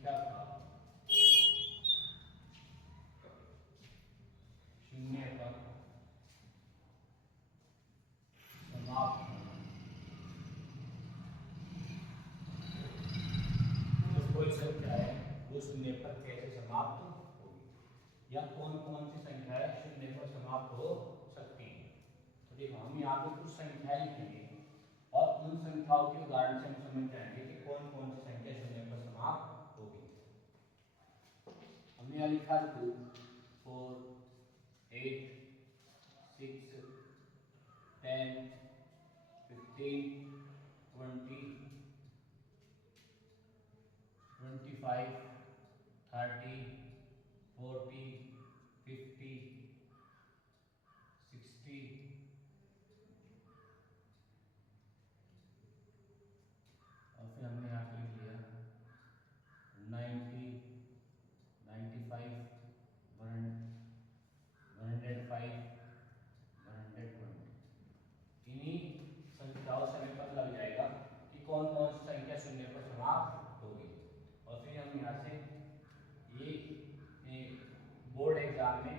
संख्या का शून्य पर समाप्त होना। तो कोई संख्या है वो शून्य पर कैसे समाप्त होगी या कौन कौन सी संख्याएं शून्य पर समाप्त हो सकती हैं। तो देखो हम यहाँ पे कुछ संख्याएं लिखेंगे और उन संख्याओं के उदाहरण से हम समझ जाएंगे कि कौन कौन सी संख्या शून्य पर समाप्त होगी। हमने यहाँ लिखा 2, 4, 8, 6, 10, 15, 20, 25, 30, 40, 50, 60, और फिर हमने यहाँ पे लिख लिया 90, 95, 105, 120। इन्हीं संख्याओं से हमें पता लग जाएगा कि कौन कौन सी संख्या शून्य पर समाप्त होगी। और फिर हम यहाँ से ये बोर्ड एग्जाम में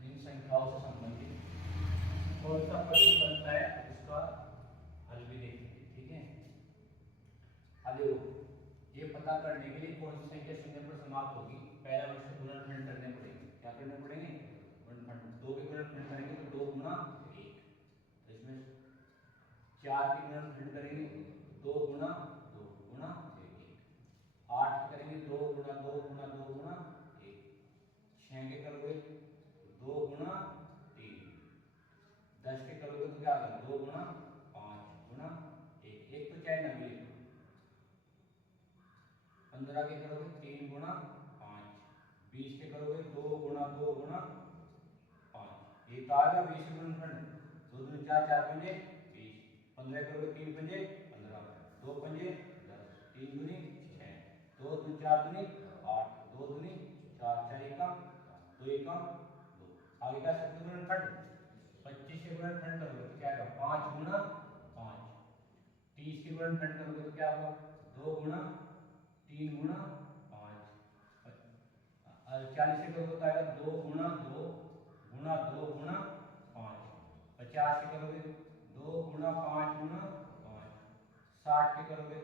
इन संख्याओं से संबंधित कौन सा प्रश्न बनता है उसका हल भी देखेंगे। ठीक है, अब देखो ये पता करने के लिए कौन सी संख्या शून्य पर समाप्त होगी, पहला वर्ष गुणनखंड करने पड़ेंगे। क्या करने पड़ेंगे? गुणनखंड। 2 के गुणनखंड करेंगे तो 2 गुणा 1, तो इसमें 4 के गुणनखंड करेंगे 2 गुणा 2 गुणा 1, 8 के करेंगे 2 गुणा 2 गुणा 2 गुणा 1, 6 के करोगे 2 गुणा 3, 10 के करोगे तो क्या होगा 2 गुणा 5 गुणा 1, एक तो चाहे नब्बे। 15 के करोगे 3 गुणा 5, 20 के करोगे 2 गुणा 2 गुणा 5, ये तो आ गया 20 गुणनखंड। 2 दूनी 4, 4 पंजे 20, 15 करोगे 3 पंजे 15, 2 पंजे 10, 3 दूनी 6, 2 दूनी 4 दूनी 8, 2 दूनी 4, 4 एकम 2 एकम 2। आगे क्या सकते गुणनखंड 25 के गुणनखंड करोगे तो क्या आएगा 5 गुणा 5, 30 के गुणनखंड करोगे तो क्या होगा 2 गुणा 3 गुणा 5, 40 के करोगे तो आएगा 2 गुणा 2 गुणा 2 गुणा 5, 50 के करोगे 2 गुणा 5 गुणा 5, 60 के करोगे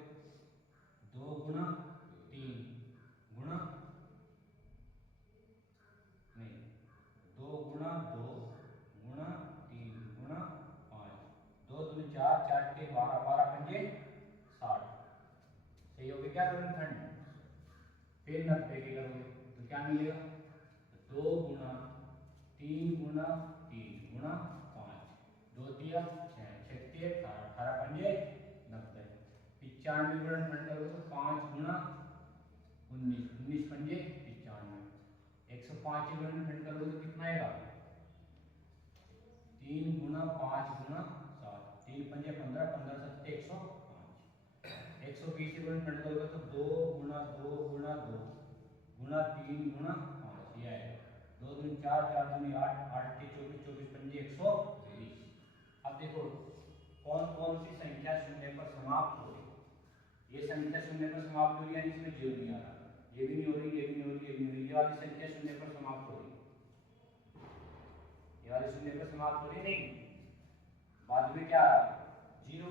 2 गुणा 3 गुणा नहीं 2 गुणा 2 गुणा 3 गुणा 5, 2 दूनी 4, 4 के 12, 12 पंजे 60। सही हो गया क्या गुणनखंड। फिर 90 के करोगे तो क्या मिलेगा 2 गुणा 3 गुणा 3 गुणा 5, 2 तिया 6, 6 तिया 18, 18 पंजे 90। 95 गुणनखंड करोगे तो 5 गुणा 19, 19 पंजे 95। 105 के गुणनखंड करोगे तो कितना आएगा 3 गुणा 5 गुणा 7, 3 पंजे 15, 15 सत्ते 105। 120 के गुणनखंड करोगे तो 2 गुणा 2 गुणा 2 गुणा 3 गुणा 5, ये आएगा 2 दूनी 4, 4 दूनी 8, 8 के 24, 24 पंजे 120। अब देखो कौन कौन सी संख्या शून्य पर समाप्त हो रही। ये संख्या शून्य पर समाप्त हो रही है यानी इसमें जीरो नहीं आ रहा, ये भी नहीं हो रही, ये भी नहीं हो रही, ये भी नहीं हो रही, ये वाली संख्या शून्य पर समाप्त हो रही, ये वाली शून्य पर समाप्त हो रही नहीं। बाद में क्या आ रहा जीरो,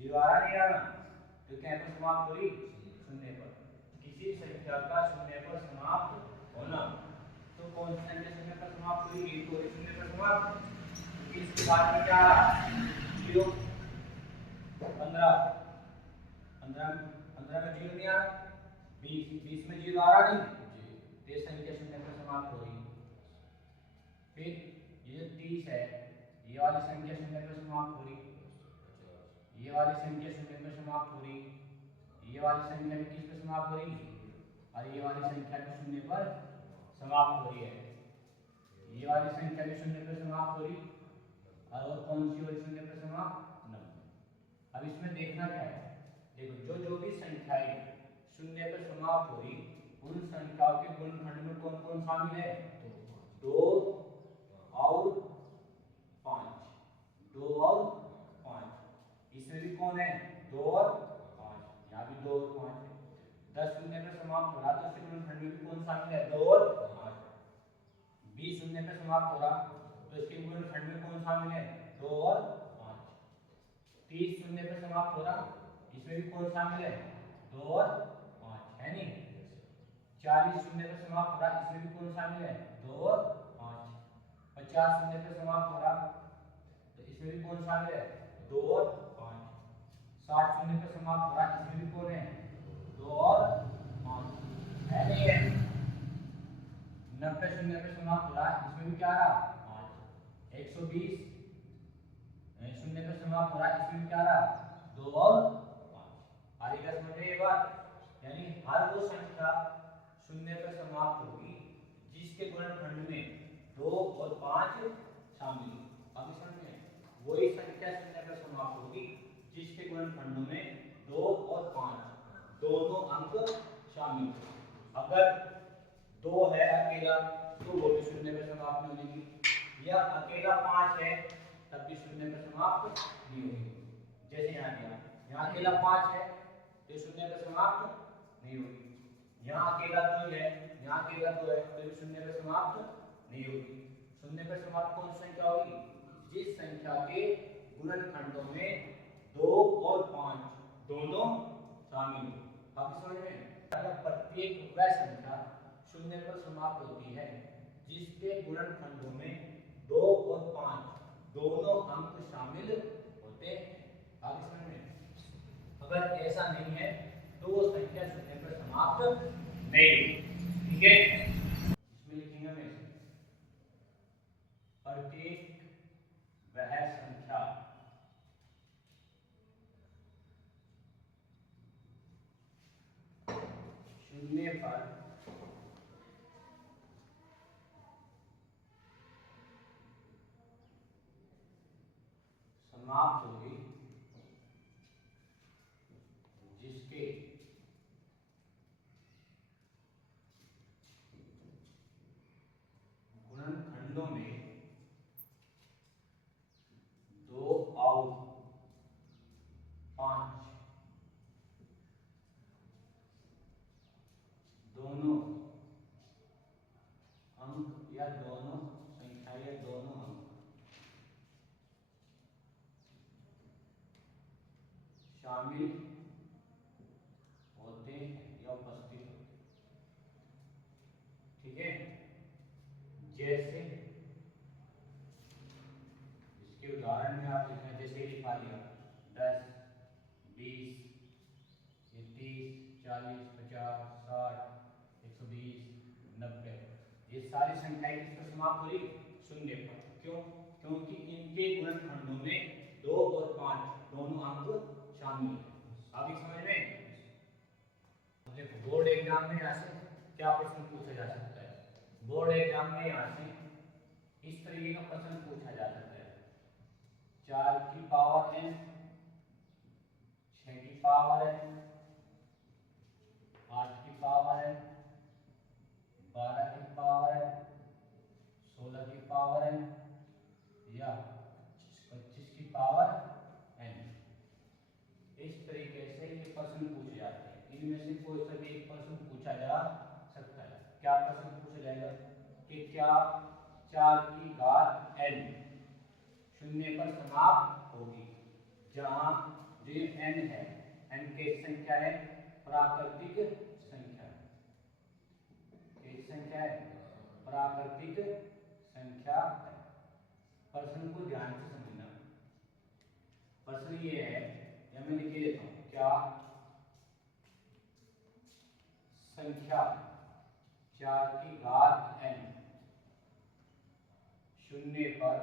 जीरो आ रहा नहीं आ रहा, तो क्या पर समाप्त हो रही शून्य पर। किसी संख्या का शून्य पर समाप्त होना, तो कौन सी संख्या शून्य पर समाप्त हुई, ये तो शून्य पर समाप्त, क्योंकि इसके बाद में क्या आ रहा जीरो। 15 में जीरो नहीं आ रहा, 20 में जीरो आ रहा नहीं, तो संख्या शून्य पर समाप्त हो रही। फिर ये जो 30 है ये वाली संख्या शून्य पर समाप्त हो रही, ये वाली संख्या शून्य पर समाप्त हो रही, ये वाली संख्या भी किस पर समाप्त हो रही और ये वाली संख्या भी शून्य पर समाप्त हो रही है, ये वाली संख्या भी शून्य पर समाप्त हो रही और कौन सी वाली शून्य पर समाप्त 90। अब इसमें देखना क्या है, देखो जो भी संख्याएं शून्य पर समाप्त हो रही उन संख्याओं के गुणनखंड में कौन कौन शामिल है 2 और 5, 2 और 5, इसमें भी कौन है 2 और 5, यहाँ भी 2 और 5 है। 10 शून्य पे समाप्त हो रहा तो इसके गुणनखंड में भी कौन शामिल है? 2 और 5। 20 शून्य पे समाप्त हो रहा तो इसके गुणनखंड में कौन शामिल है? 2 और 5। 30 शून्य पे समाप्त हो रहा इसमें भी कौन शामिल है? 2 और 5 है नहीं। 40 शून्य पे समाप्त हो रहा इसमें भी कौन शामिल है? 2 और 5। 50 शून्य पे समाप्त हो रहा तो इसमें भी कौन शामिल है? 2 और 5। 60 शून्य पे समाप्त हो रहा इसमें भी कौन है? 2 और 5 है नहीं है। 90 शून्य पे समाप्त हो रहा इसमें भी क्या रहा? 5। 120 शून्य पे समाप्त हो रहा इसमें भी क्या रहा? 2 और 5। आगे क्या समझ रहे हैं ये बात? यानी हर वो संख्या शून्य पे समाप्त होगी जिसके गुणनखंड में 2 और 5 शामिल हो। अब समझ में वही संख्या शून्य पे समाप्त होगी जिसके गुणनखंडों में 2 और 5 दोनों अंक शामिल हो। अगर 2 है अकेला तो वो भी शून्य पे समाप्त नहीं होगी, या अकेला 5 है तब भी शून्य पे समाप्त नहीं होगी। जैसे यहाँ दिया, यहाँ अकेला 5 है तो शून्य पे समाप्त नहीं होगी। यहाँ अकेला 2 है, यहाँ अकेला 2 है तो भी शून्य पे समाप्त नहीं होगी। शून्य पे समाप्त कौन सी संख्या होगी? जिस संख्या के गुणनखंडों में 2 और 5 दोनों शामिल हो। आप समझ में? प्रत्येक वह संख्या शून्य पर समाप्त होती है जिसके गुणनखंडों में 2 और 5 दोनों अंक शामिल होते हैं। आगे समझ में? अगर ऐसा नहीं है तो वो संख्या शून्य पर समाप्त नहीं होगी। ठीक है, इसमें लिखेंगे हम ऐसे, प्रत्येक वह संख्या शून्य पर समाप्त होगी जिसके गुणनखंडों में 2 और 5 दोनों अंक या दोनों संख्या या दोनों अंक शामिल होते हैं या उपस्थित होते हैं। ठीक है, जैसे इसके उदाहरण में आप लिखें, जैसे लिखा लिया 10, 20, 30, 40, 50, 60, 120, 90, ये सारी संख्याएं किस पर समाप्त हो रही? शून्य पर। क्यों? क्योंकि इनके गुणनखंडों में 2 और 5 दोनों अंक शामिल है। अभी समझ में? देखो, बोर्ड एग्जाम में यहाँ से क्या प्रश्न पूछा जा सकता है? बोर्ड एग्जाम में यहाँ से इस तरीके का प्रश्न पूछा जा सकता है, 4 की पावर n, 6 की पावर n, 8 की पावर n, 12 की पावर n, 16 की पावर n या 25 की पावर n। इस तरीके से ये प्रश्न पूछे जाते हैं। इनमें से कोई सा भी एक प्रश्न पूछा जा सकता है। क्या प्रश्न पूछा जाएगा कि क्या 4 की घात n शून्य पर समाप्त होगी? जहां जो n है, n कैसी संख्या है? प्राकृतिक संख्या। कैसी संख्या है? प्राकृतिक संख्या है। प्रश्न को ध्यान से समझना। प्रश्न ये है, या मैं लिख देता हूं, क्या संख्या 4 की घात n शून्य पर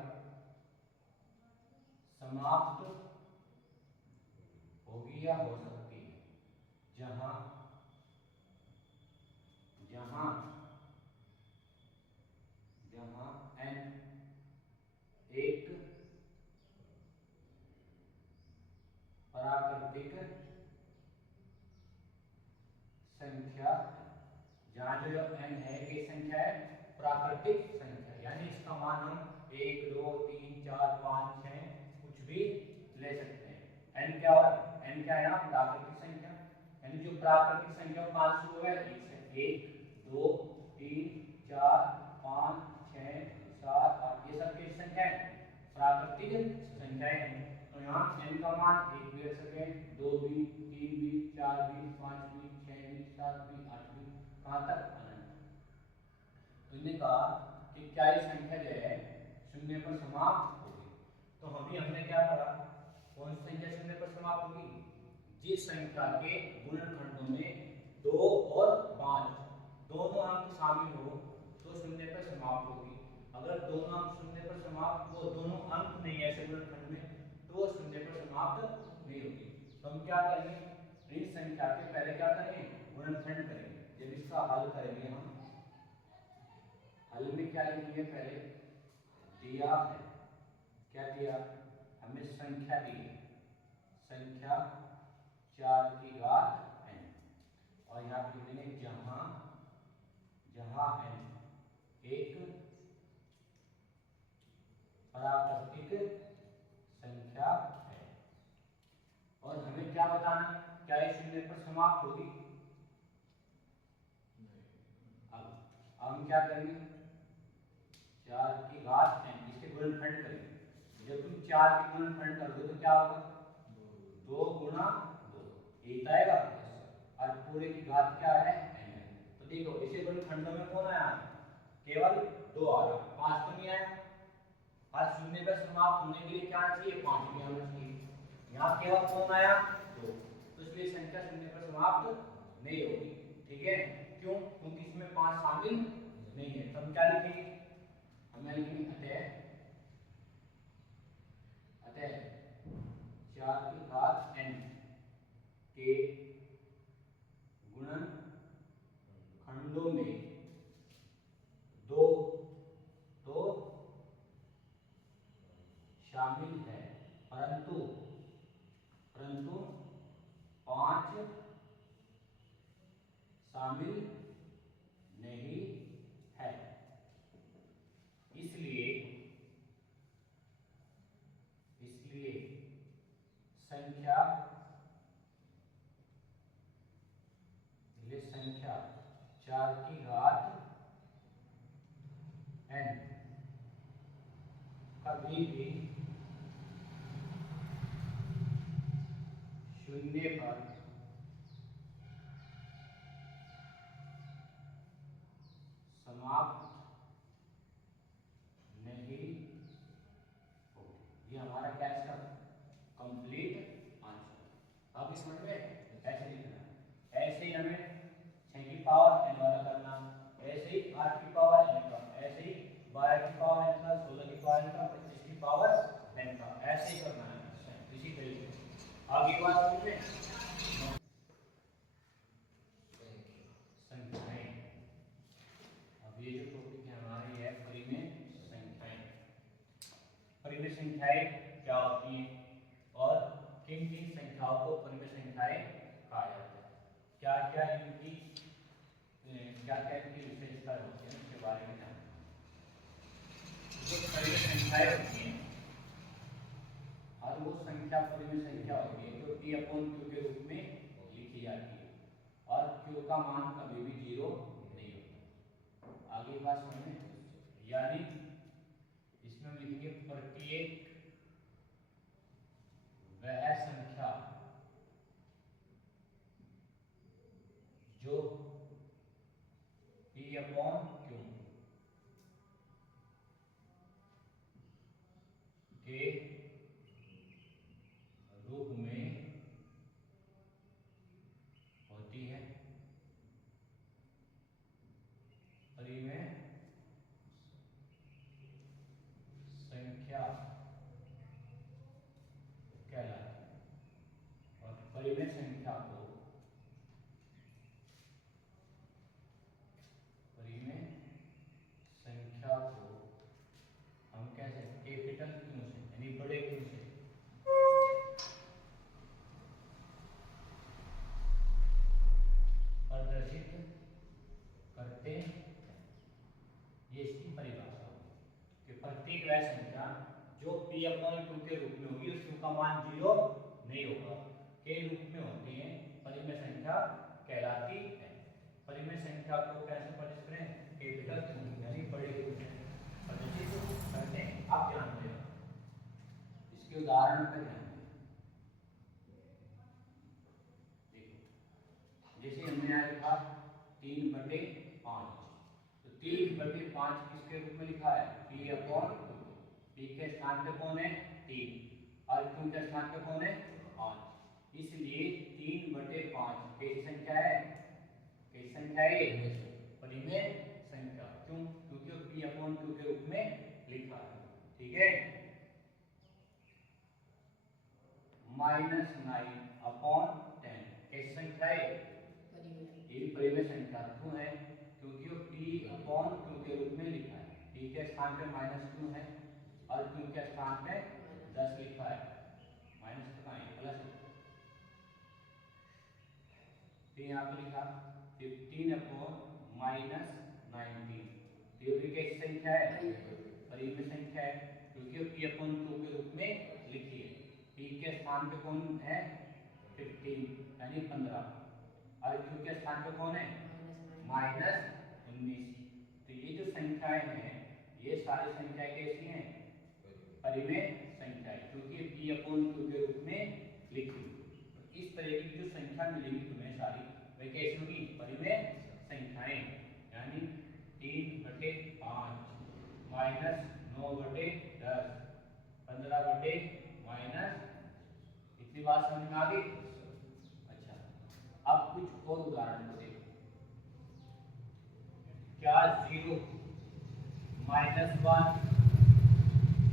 समाप्त होगी या हो सकती है? जहां जहां जहां n एक प्राकृतिक संख्या, जहां जो n है एक संख्या है, प्राकृतिक संख्या, यानी इसका मान हम 1, 2, 3, 4, 5, 6 कुछ भी ले सकते हैं। n क्या है? n क्या है? यहाँ प्राकृतिक संख्या, यानी जो प्राकृतिक संख्या 5 शुरू है 1 से 1 2 3 4 5 6 7 8 ये सब किस संख्या है प्राकृतिक संख्याएं हैं। तो यहाँ n का मान 1 भी रख सके 2 भी 3 भी 4 भी 5 भी 6 भी 7 भी 8 भी कहाँ तक अनंत। तो इन्होंने कहा कि क्या ये संख्या जो है शून्य पर समाप्त होगी। तो हमने क्या पढ़ा कौन सी संख्या शून्य पर समाप्त होगी जिस संख्या के गुणनखंडों में 2 और 5 दोनों अंक शामिल हो तो शून्य पर समाप्त होगी। अगर दोनों अंक शून्य पर समाप्त वो दोनों अंक नहीं है ऐसे गुणनखंड में तो वो शून्य पर समाप्त नहीं होगी। तो हम क्या करेंगे इस संख्या के पहले क्या करेंगे गुणनखंड करेंगे। जब इसका हल करेंगे हम हल में क्या लिखेंगे पहले दिया है क्या दिया हमें संख्या दी है संख्या 4 की घात n और यहाँ पे लिखेंगे जहां जहां n एक प्राकृतिक संख्या है। और हमें क्या बताना क्या ये शून्य पर समाप्त होगी। अब हम क्या करेंगे 4 की घात n इसके गुणनखंड करेंगे। जब तुम 4 के गुणनखंड करोगे तो क्या होगा 2 गुणा 2 एक आएगा और पूरे की घात क्या है n है। तो देखो इसे गुणनखंडों में कौन आया केवल 2 आ रहा 5 तो नहीं आया और शून्य पर समाप्त होने के लिए क्या चाहिए 5 भी आना चाहिए। यहाँ केवल कौन आया 2 तो इसलिए संख्या शून्य पर समाप्त नहीं होगी। ठीक है क्यों क्योंकि इसमें 5 शामिल नहीं है। तो हम क्या लिखेंगे हमें लिखेंगे अतः 4 की घात n के गुणनखंडों में 2 तो शामिल है परंतु 5 शामिल नहीं है। इसलिए संख्या 4 की घात n कभी भी शून्य पर समाप्त नहीं होगी। ये हमारा क्या इसका कंप्लीट आंसर। अब समझ में ऐसे लिखना ऐसे ही हमें 6 की पावर n वाला करना ऐसे ही 8 की पावर n का ऐसे ही 12 की पावर n का 16 की पावर n का 25 की पावर n का ऐसे ही करना है इसी तरीके से। आगे की बात समझ में संख्याएं। अब ये जो टॉपिक है हमारी है परिमेय संख्याएं। परिमेय संख्याएं क्या होती हैं और किन किन संख्याओं को परिमेय संख्याएं कहा जाता है क्या क्या इनकी विशेषता होती है उसके बारे में जानना। जो परिमेय संख्याएं होती हैं हर वो संख्या परिमेय संख्या होती है जो P/Q के रूप में लिखी जाती है और Q का मान कभी भी 0 नहीं होता। आगे बात समझ में यानी इसमें लिखेंगे प्रत्येक वह संख्या जो P/Q के रूप में होती है परिमेय संख्या कहलाती है। और परिमेय संख्या को हम कैसे कैपिटल क्यों से यानी बड़े क्यों से प्रदर्शित करते हैं। ये इसकी परिभाषा होगी कि प्रत्येक वह संख्या जो P/Q के रूप में होगी उस Q का मान 0 नहीं होगा के रूप में होते हैं परिमेय संख्या कहलाती है। परिमेय संख्या को कैसे प्रदर्शित करें? कैपिटल Q यानी बड़े रूप में प्रदर्शित करते हैं। आप ध्यान दें, इसके उदाहरण पर ध्यान दें। देखो जैसे हमने यहाँ लिखा 3/5, तो 3/5 किसके रूप में लिखा है? P/2। P के स्थान पे कौन है? 3 और Q के स्थान पे कौन है? 5। इसलिए 3/5 कैसी संख्या है? कैसी संख्या है? परिमेय संख्या। क्यों? क्योंकि P/2 के रूप में लिखा है। ठीक है। -9/10 कैसी संख्या है? ये भी परिमेय संख्या क्यों है? क्योंकि P/2 के रूप में लिखा है। P के स्थान पे -2 है और Q के स्थान पे 10 लिखा है। माइनस तो कहाँ है? प्लस है। फिर यहाँ पे लिखा 15/-19। तो ये भी कैसी संख्या है? परिमेय संख्या है क्योंकि P/2 के रूप में लिखी है। P के स्थान पे कौन है? 15 यानी 15 और Q के स्थान पे कौन है? -19। तो ये जो संख्याएं हैं ये सारी संख्याएं कैसी हैं? परिमेय संख्याएं, क्योंकि P/2 के रूप में लिखी। तो इस तरह की जो संख्या मिलेगी तुम्हें सारी वे कैसी होगी? परिमेय संख्याएं। यानी 3/5 -9/10 15/- इतनी बात समझ में आ गई? अच्छा, अब कुछ और उदाहरण को देखो। क्या 0 -1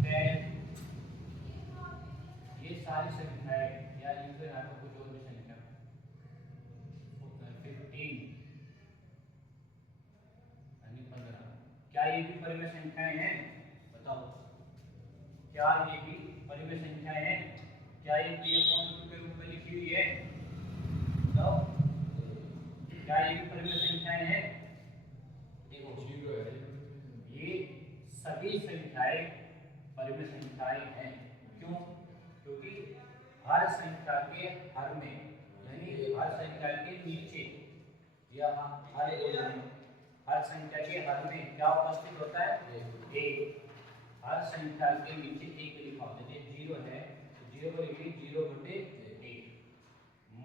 10 ये सारी संख्याएं या इनके यहाँ पर कुछ और भी संख्या 15 यानी 15, क्या ये भी परिमेय संख्याएं हैं? बताओ, क्या ये भी परिमेय संख्याएं हैं? क्या ये P/2 के रूप में लिखी हुई है? बताओ, क्या ये भी परिमेय संख्याएं हैं? देखो 0 है, ये सभी संख्याएं परिमेय संख्याएं हैं। क्यों? क्योंकि हर संख्या के हर में यानी हर संख्या के नीचे या हर संख्या के हर में क्या उपस्थित होता है? एक। हर संख्या के नीचे एक लिखा होता है। जैसे 0 है तो 0 को लिखेंगे 0/1।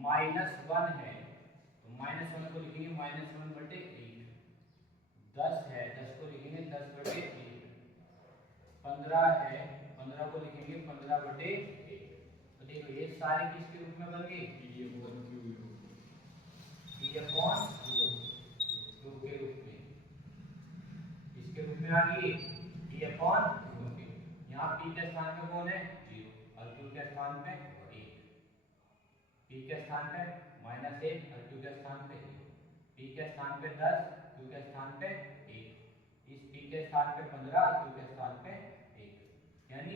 -1 है तो -1 को लिखेंगे -1/1। 10 है 10 को लिखेंगे 10/1। 15 है 15 को लिखेंगे 15/1। तो देखो ये सारे किसके रूप में बन गए? P/2 के रूप में। इसके रूप में आ गई P/2 के। यहाँ P के स्थान पे कौन है? 0 और Q के स्थान पे 1। P के स्थान पे -1 और Q के स्थान पे 1। P के स्थान पे 10, Q के स्थान पे 1। इस P के स्थान पे 15, Q के स्थान पे 1। यानी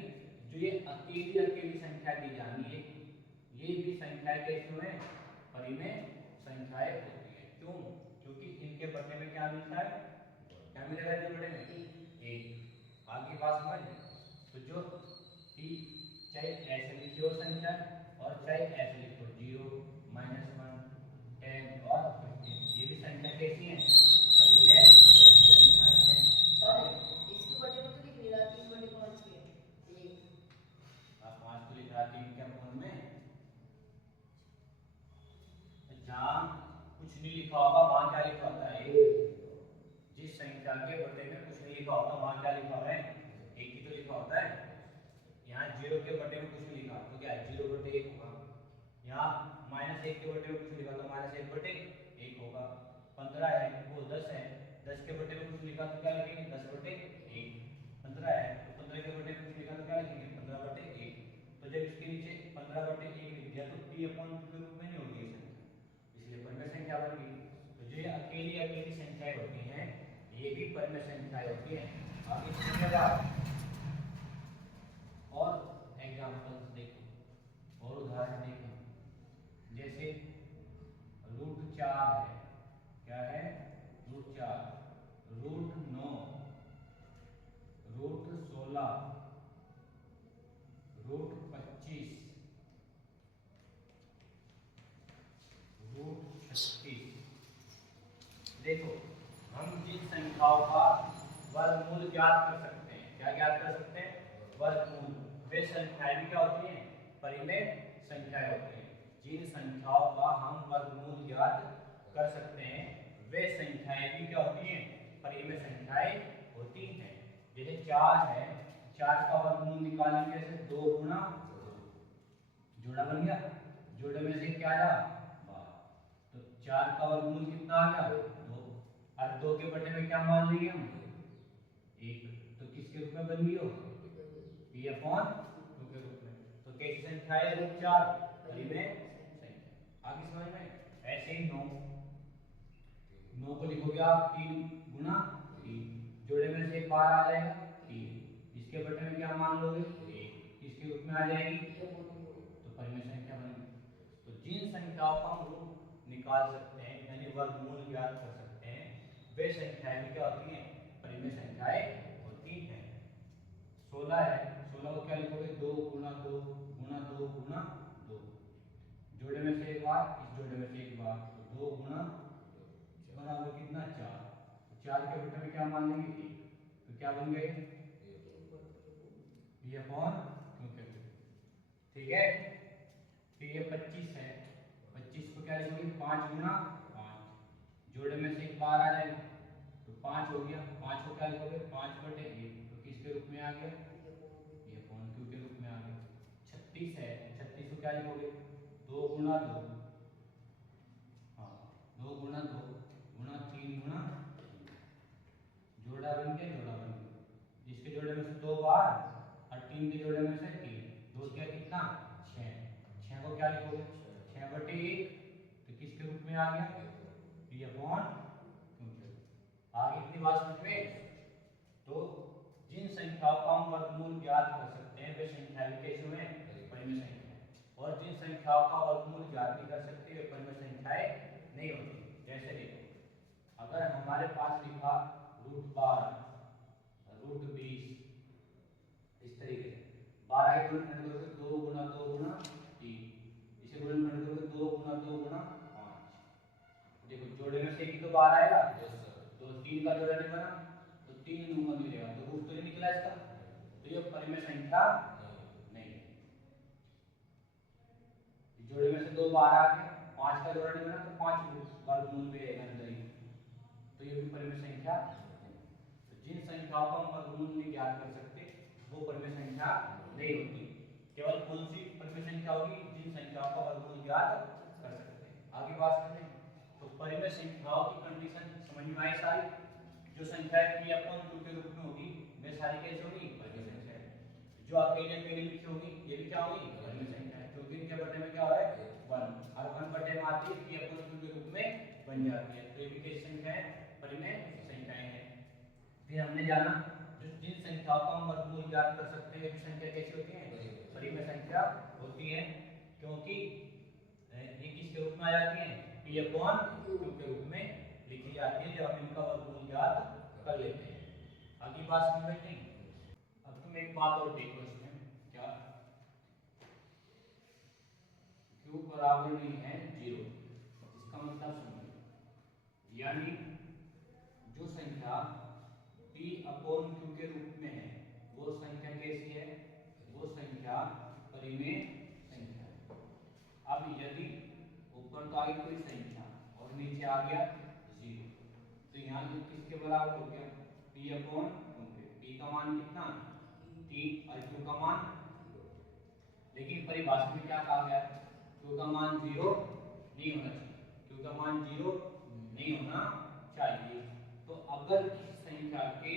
जो ये अकेली अकेली संख्या दी जानी है ये भी संख्याएं कैसी हुए? परिमेय संख्याएं होती है। क्यों? क्योंकि इनके बदले में क्या मिलता है? क्या मिलेगा इनके बदले में? 1। आगे बात समझ? तो जो चाहे ऐसे लिखी हो संख्या और चाहे ऐसे लिखो 0 -1 10 और 15 ये भी संख्या कैसी है? परिमेय संख्याएं हैं। सर इसके बटे में तो लिख नहीं रहा 3/5 के 1। आप 5 को लिख रहा 3 के अपॉन में, जहाँ कुछ नहीं लिखा होगा वहाँ क्या लिखा होता है? जिस संख्या के बटे में कुछ नहीं लिखा होता वहाँ क्या लिखा होता है? 1 ही तो लिखा होता है। यहाँ 0 के बटे में कुछ नहीं लिखा तो क्या है? 0/1 होगा। यहाँ -1 के बटे में कुछ लिखा तो -1/1 होगा। 15 है वो 10 है 10 के बटे में कुछ लिखा तो क्या लिखेंगे? 10/1। 15 है तो 15 के बटे में कुछ लिखा तो क्या लिखेंगे? 15/1। तो जब इसके नीचे 15/1 लिख दिया तो P/2 के रूप में नहीं होगी ये संख्या, इसलिए परिमेय संख्या बन गई। तो जो ये अकेली अकेली संख्याएं होती हैं ये भी परिमेय संख्याएं होती हैं। आगे चलिए जाओ और एग्जांपल्स देखो और उदाहरण देखो। जैसे √4 है, क्या है? √4, √9, √16, √25, 36। देखो हम जिन संख्याओं का वर्गमूल ज्ञात कर सकते हैं, क्या ज्ञात कर सकते हैं? वर्गमूल। वे संख्याएं भी क्या होती हैं? परिमेय संख्याएं होती हैं। जिन संख्याओं का हम वर्गमूल ज्ञात कर सकते हैं वे संख्याएं भी क्या होती हैं? परिमेय संख्याएं होती हैं। जैसे 4 है, 4 का वर्गमूल निकालेंगे कैसे? 2 गुना जोड़ा बन गया, जोड़े में से क्या आया? 12। तो 4 का वर्गमूल कितना आ गया? 2। और 2 के बटे में क्या मान लिए हम? 1। तो किसके रूप में बन गई हो? p अपॉन q के रूप में। तो कैसी संख्या है? रूप 4 परिमेय संख्या। आगे समझ में? ऐसे ही 9 को लिखोगे आप 3 गुना 3, जोड़े में से 12 आ जाएगा 3। इसके बटे में क्या मान लोगे? 1। किसके रूप में आ जाएगी? तो परिमेय संख्या बन गई। तो जिन संख्याओं का हम रूप निकाल सकते हैं यानी वर्गमूल ज्ञात कर सकते हैं वे संख्याएं भी क्या होती हैं? परिमेय संख्याएं होती हैं। 16 है, 16 को क्या लिखोगे? 2 गुना 2 गुना 2 गुना 2, जोड़े में से एक बार, इस जोड़े में से एक बार, तो 2 गुना बराबर कितना? 4। तो 4 के बटे में क्या मान लेंगे? 1। तो क्या बन गए? p अपॉन q के रूप। ठीक है। फिर ये 25 है, 25 को क्या लिखोगे? 5 गुना 5, जोड़े में से एक बार आ जाएगा तो 5 हो गया। 5 को क्या लिखोगे? 5 बटे 1, तो किसके रूप में आ गया? ये अपॉन q के रूप में आ गया। 36 है, 36 को क्या लिखोगे? 2 गुना 2, हाँ 2 गुना 2 गुना 3 गुना 3, जोड़ा बन गया, जोड़ा बन गया। इसके जोड़े में से 2 बार और 3 के जोड़े में से 3, 2 क्या कितना? 6। 6 को क्या लिखोगे? 6 बटे 1, तो किसके रूप में आ गया? p upon q। आगे इतनी बात समझ में? तो जिन संख्याओं का हम वर्गमूल ज्ञात कर सकते हैं वे संख्याएं भी कैसे हुए? परिमेय संख्या। और जिन संख्याओं का वर्गमूल ज्ञात नहीं कर सकते वे परिमेय संख्याएं नहीं होती। जैसे देखो अगर हमारे पास लिखा √12 √20, इस तरीके से 12 के गुणनखंड करोगे 2 गुना 2 गुना 3, इसे गुणनखंड करोगे 2 गुना 2 गुना 5। देखो जोड़े में से एक ही तो 12 आएगा, तो 3 का जोड़ा नहीं बना, तो 3 दूंगा मिलेगा, तो रूट तो नहीं निकला इसका, तो ये परिमेय संख्या नहीं है। जोड़े में से 2 12 आ गए, 5 का जोड़ा नहीं बना तो 5 वर्गमूल में रहेगा अंदर ही, तो ये भी परिमेय संख्या। तो जिन संख्याओं को हम वर्गमूल नहीं ज्ञात कर सकते वो परिमेय संख्या नहीं होती। केवल कौन सी परिमेय संख्या होगी? जिन संख्याओं का वर्गमूल ज्ञात कर सकते हैं। आगे बात करें तो परिमेय संख्याओं की कंडीशन समझ में आई सारी। जो संख्याएं p अपॉन q के रूप में होगी वे सारी कैसे होगी? परिमेय संख्याएं। जो अकेले अकेले लिखी होगी ये भी क्या होगी? परिमेय संख्याएं, क्योंकि इनके बटे में क्या हो रहा है? 1, और 1 बटे में आती है p अपॉन q के रूप में बन जाती है, तो ये भी कैसी संख्या है? परिमेय संख्याएं हैं। फिर हमने जाना जो जिन संख्याओं का हम वर्गमूल ज्ञात कर सकते हैं वे संख्या कैसी होती है? परिमेय संख्या होती है, क्योंकि ये किसके रूप में आ जाती है? p अपॉन q के रूप में लिखी जाती है जब हम इनका वर्गमूल ज्ञात कर लेते हैं। आगे बात समझ में नहीं? अब तुम एक बात और देखो इसमें, क्या q बराबर नहीं है 0, इसका मतलब समझो, यानी जो संख्या p अपॉन q के रूप में है वो संख्या कैसी है? वो संख्या परिमेय संख्या है। अब यदि ऊपर तो आई कोई संख्या और नीचे आ गया 0, तो यहाँ ये किसके बराबर हो गया? p upon q। p का मान कितना? 3 और q का मान, लेकिन परिभाषा में क्या कहा गया? q का मान 0 नहीं होना चाहिए, q का मान 0 नहीं होना चाहिए। तो अगर किसी संख्या के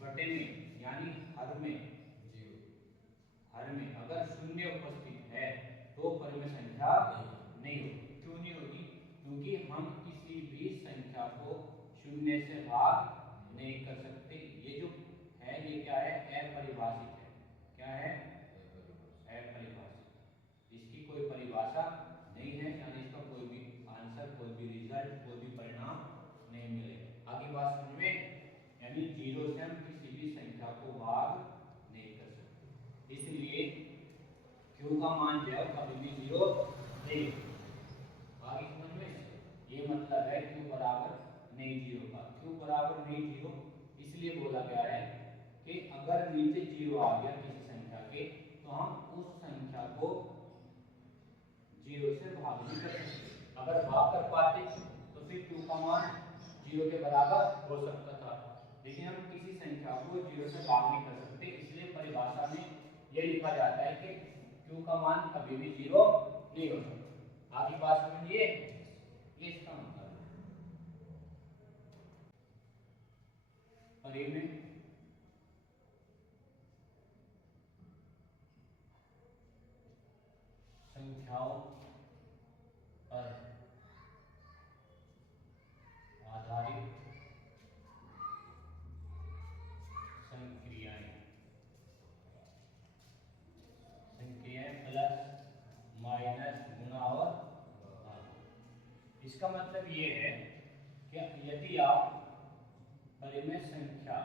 बटे में यानी हर में अगर शून्य उपस्थित है तो परिमेय संख्या नहीं होगी। क्यों नहीं होगी? क्योंकि हम किसी भी संख्या को शून्य से भाग नहीं कर सकते। ये जो है ये क्या है? अपरिभाषित है। क्या है? अपरिभाषित। इसकी कोई परिभाषा नहीं है, यानी इसका कोई भी आंसर, कोई भी रिजल्ट, कोई भी परिणाम नहीं मिलेगा। आगे बात समझ में? यानी 0 से हम किसी भी संख्या को भाग नहीं कर सकते, इसलिए q का मान जो है कभी भी 0 नहीं। आगे समझ में? मतलब है q बराबर नहीं जीरो का। q बराबर नहीं जीरो इसलिए बोला गया है कि अगर नीचे जीरो आ गया किसी संख्या के तो हम उस संख्या को जीरो से भाग भी कर सकते। अगर भाग कर पाते तो फिर q का मान जीरो के बराबर हो सकता था, लेकिन हम किसी संख्या को जीरो से भाग नहीं कर सकते, इसलिए परिभाषा में यह लिखा जाता है कि q का मान कभी भी जीरो नहीं हो सकता। आगे बात समझिए, ये इसका मतलब है। परिमेय संख्याओं पर आधारित संक्रियाएं प्लस माइनस गुणा और भाग। इसका मतलब ये है कि यदि आप परिमेय संख्या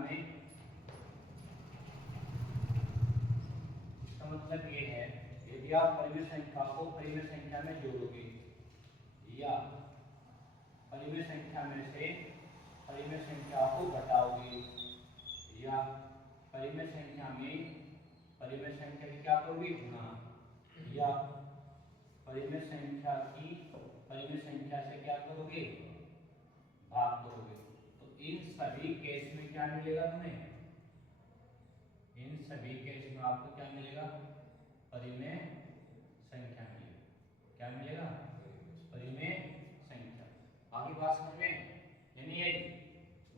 में, इसका मतलब ये है यदि आप परिमेय संख्या को परिमेय संख्या में जोड़ोगे या परिमेय संख्या में से परिमेय संख्या को घटाओगे या परिमेय संख्या में परिमेय संख्या की क्या करोगे गुणा या परिमेय संख्या की परिमेय संख्या से क्या करोगे भाग करोगे, तो इन सभी केस में क्या मिलेगा तुम्हें? इन सभी केस में आपको क्या मिलेगा? परिमेय संख्या मिलेगा। क्या मिलेगा? परिमेय संख्या। आगे बात समझ में? यानी ये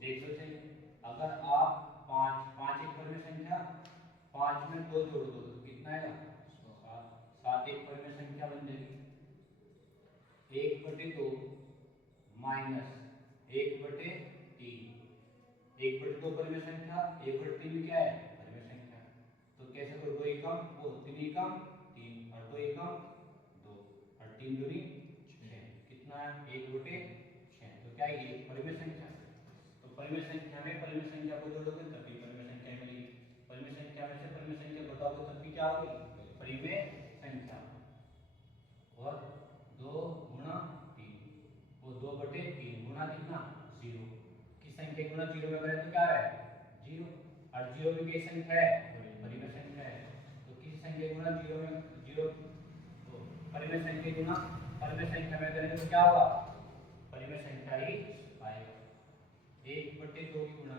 देख लो चलिए, अगर आप पाँच एक परिमेय संख्या, पाँच में दो जोड़ दो तो कितना आएगा? सात। सात एक परिमेय संख्या बन जाएगी। एक बटे दो माइनस एक बटे तीन। एक बटे दो परिमेय संख्या, एक बटे तीन भी क्या है? परिमेय संख्या। तो कैसे करो? दो एकम वो तीन एकम तीन और दो एकम दो और तीन दूनी छः। कितना है? एक बटे छः। तो क्या ये परिमेय संख्या? तो परिमेय संख्या में परिमेय संख्या को जोड़ोगे तब भी परिमेय संख्या मिलेगी। परिमेय संख्या में से परिमेय संख्या घटाओगे तब भी क्या होगी? परिमेय संख्या। और दो गुणा तीन, वो दो बटे तीन गुणा कितना? जीरो। किस संख्या गुणा जीरो में करें तो क्या है? जीरो। और जीरो भी किस संख्या है? परिमेय संख्या है। तो किसी संख्या गुणा जीरो में जीरो, तो परिमेय संख्या गुणा परिमेय संख्या में करेंगे तो क्या होगा? परिमेय संख्या ही आएगा। एक बटे दो की गुणा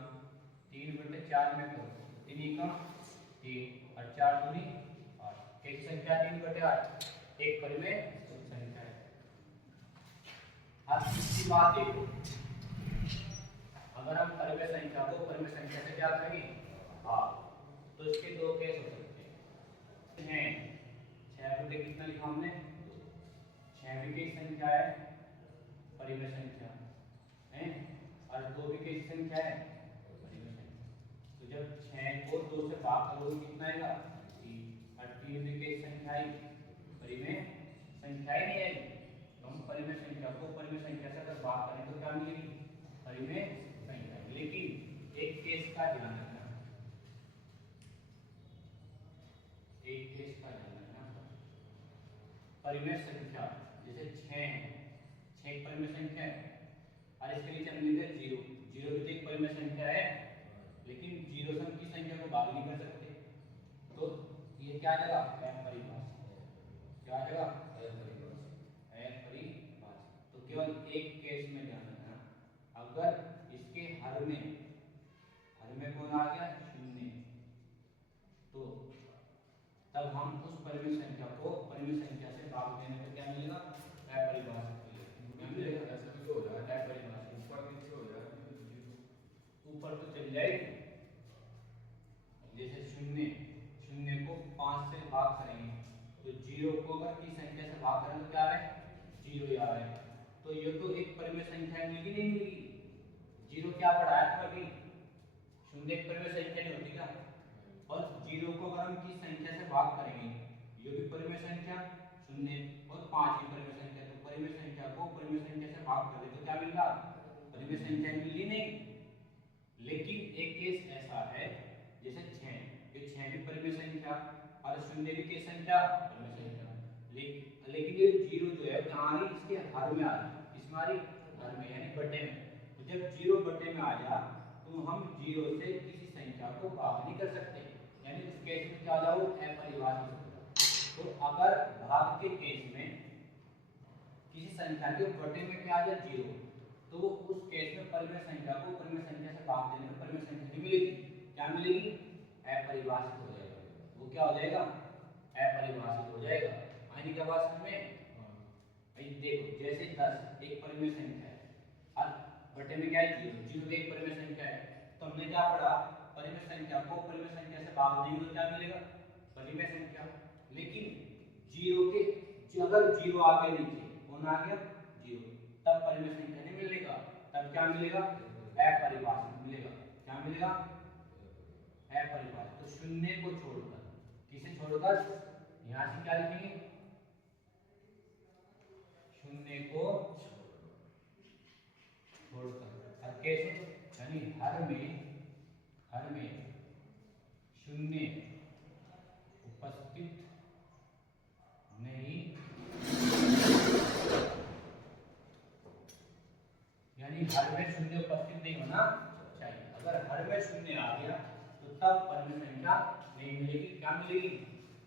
तीन बटे चार में करो, तीन एकम तीन और चार दूनी आठ। एक संख्या तीन बटे आठ एक परिमेय संख्या है। अब इसकी बात देखो, अगर हम परिमेय संख्या को परिमेय संख्या से क्या करेंगे? भाग, तो इसके दो केस हो सकते हैं। छह बटे कितना लिखा हमने? छह भी किस संख्या है? परिमेय संख्या है। और दो भी किस संख्या है? परिमेय संख्या। तो जब छह को दो से भाग करोगे कितना आएगा? तीन। और तीन भी किस संख्या है? परिमेय संख्या ही नहीं आएगी। तो हम परिमेय संख्या को परिमेय संख्या से अगर भाग करें तो क्या मिलेगी? परिमेय संख्या। लेकिन एक केस का ध्यान रखना, एक केस का ध्यान रखना। परिमेय संख्या जैसे छह एक परिमेय संख्या है और इसके नीचे हम लिखते हैं जीरो। जीरो भी एक परिमेय संख्या है, लेकिन जीरो से हम किस संख्या को भाग नहीं कर सकते, तो ये क्या आ जाएगा? अपरिभाषित। क्या आ जाएगा? अपरिभाषित। तो केवल एक केस में ध्यान रखना, अगर इसके हर में कौन आ गया? शून्य, तो तब हम उस परिमेय संख्या को परिमेय संख्या से भाग देने पर क्या मिलेगा? अपरिभाषित मिलेगा। ऐसा भी हो रहा है अपरिभाषित। ऊपर नीचे हो जाएगा, ऊपर तो चल जाएगी। जैसे शून्य को 5 से भाग करेंगे तो जीरो को अगर किस संख्या से भाग करें तो क्या है? जीरो ही आ रहा है। तो ये तो एक परिमेय संख्या मिलेगी नहीं मिलेगी? जीरो क्या बढ़ाया था अभी? शून्य एक परिमेय संख्या नहीं होती क्या? और जीरो को अगर हम किस संख्या से भाग करेंगे, ये भी परिमेय संख्या, शून्य और 5 की परिमेय संख्या, तो परिमेय संख्या को परिमेय संख्या से भाग कर दे तो क्या मिल रहा? परिमेय संख्या मिली नहीं। लेकिन एक केस ऐसा है जैसे 6, ये 6 भी परिमेय संख्या और शून्य भी किस संख्या? परिमेय संख्या। लेकिन ये जीरो जो है कहाँ आ रही, इसके हर में आ रही, इसमें आ रही हर में यानी बटे में। तो जब जीरो बटे में आ जा तो हम जीरो से किसी संख्या को भाग नहीं कर सकते, यानी उस केस में क्या हो जाओ अपरिभाषित हो जाओ। तो अगर भाग के केस में किसी संख्या के बटे में क्या आ जाए जीरो, तो उस केस में परिमेय संख्या को परिमेय संख्या से भाग देने में परिमेय संख्या नहीं मिलेगी, क्या मिलेगी, अपरिभाषित हो जाएगा। वो क्या हो जाएगा, अपरिभाषित हो जाएगा। आने के बाद समझ में भाई देखो, जैसे 10 एक परिमेय संख्या है और बटे में क्या है जीरो, जीरो एक परिमेय संख्या है, तो हमने क्या पढ़ा, परिमेय संख्या को परिमेय संख्या से भाग देंगे तो क्या मिलेगा, परिमेय संख्या। लेकिन जीरो के अगर जीरो आ गया नीचे, कौन आ गया जीरो, तब परिमेय संख्या नहीं मिलेगा, तब क्या मिलेगा, अपरिभाषित मिलेगा। क्या मिलेगा, अपरिभाषित। तो शून्य को छोड़कर, किसे छोड़कर, यहां से क्या लिखेंगे, शून्य को छोड़कर। और कैसे, यानी हर में शून्य उपस्थित नहीं, यानी हर में शून्य उपस्थित नहीं होना चाहिए। अगर हर में शून्य आ गया तो तब परिमेय संख्या नहीं मिलेगी, क्या मिलेगी,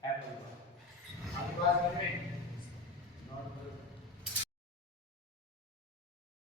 अपरिभाषित। आगे बात करें, नोट करो।